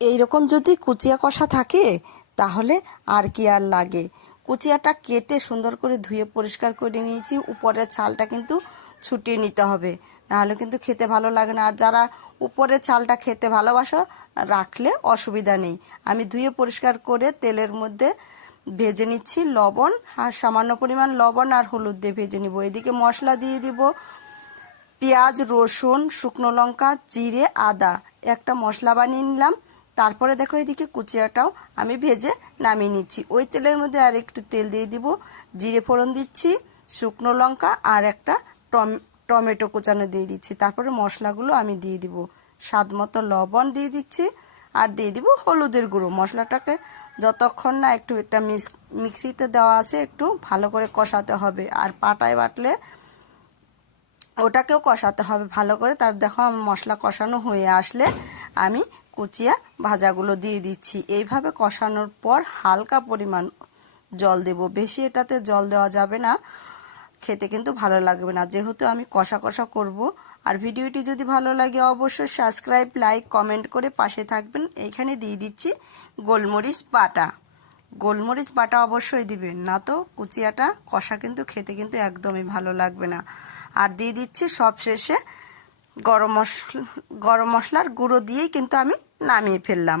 এইরকম যদি কুচিয়া কষা থাকে তাহলে আর কি আর লাগে। কুচিয়াটা কেটে সুন্দর করে ধুয়ে পরিষ্কার করে নিয়েছি, উপরের ছালটা কিন্তু ছুটিয়ে নিতে হবে, নাহলে কিন্তু খেতে ভালো লাগে না। আর যারা উপরের ছালটা খেতে ভালোবাসো রাখলে অসুবিধা নেই। আমি ধুয়ে পরিষ্কার করে তেলের মধ্যে ভেজে নিচ্ছি, লবণ আর সামান্য পরিমাণ লবণ আর হলুদ দিয়ে ভেজে নিব। এদিকে মশলা দিয়ে দিব পেঁয়াজ, রসুন, শুকনো লঙ্কা, জিরে, আদা, একটা মশলা বানিয়ে নিলাম। তারপরে দেখো এদিকে কুচিয়াটাও আমি ভেজে নামিয়ে নিচ্ছি। ওই তেলের মধ্যে আর একটু তেল দিয়ে দিব, জিরে ফোড়ন দিচ্ছি, শুকনো লঙ্কা আর একটা টমেটো কুচানো দিয়ে দিচ্ছি। তারপরে মশলাগুলো আমি দিয়ে দিব, স্বাদ মতো লবণ দিয়ে দিচ্ছি আর দিয়ে দিব হলুদের গুঁড়ো। মশলাটাকে যতক্ষণ না একটু একটা মিক্সিতে দেওয়া আছে একটু ভালো করে কষাতে হবে, আর পাটায় বাটলে ওটাকেও কষাতে হবে ভালো করে। তার দেখো আমার মশলা কষানো হয়ে আসলে আমি কুচিয়া ভাজাগুলো দিয়ে দিচ্ছি। এইভাবে কষানোর পর হালকা পরিমাণ জল দেব, বেশি এটাতে জল দেওয়া যাবে না, খেতে কিন্তু ভালো লাগবে না, যেহেতু আমি কষা কষা করব। আর ভিডিওটি যদি ভালো লাগে অবশ্যই সাবস্ক্রাইব, লাইক, কমেন্ট করে পাশে থাকবেন। এইখানে দিয়ে দিচ্ছি গোলমরিচ বাটা। গোলমরিচ বাটা অবশ্যই দিবেন, না তো কুচিয়াটা কষা কিন্তু খেতে কিন্তু একদমই ভালো লাগবে না। আর দিয়ে দিচ্ছি সব শেষে গরম মশলার গুঁড়ো দিয়েই কিন্তু আমি নামিয়ে ফেললাম।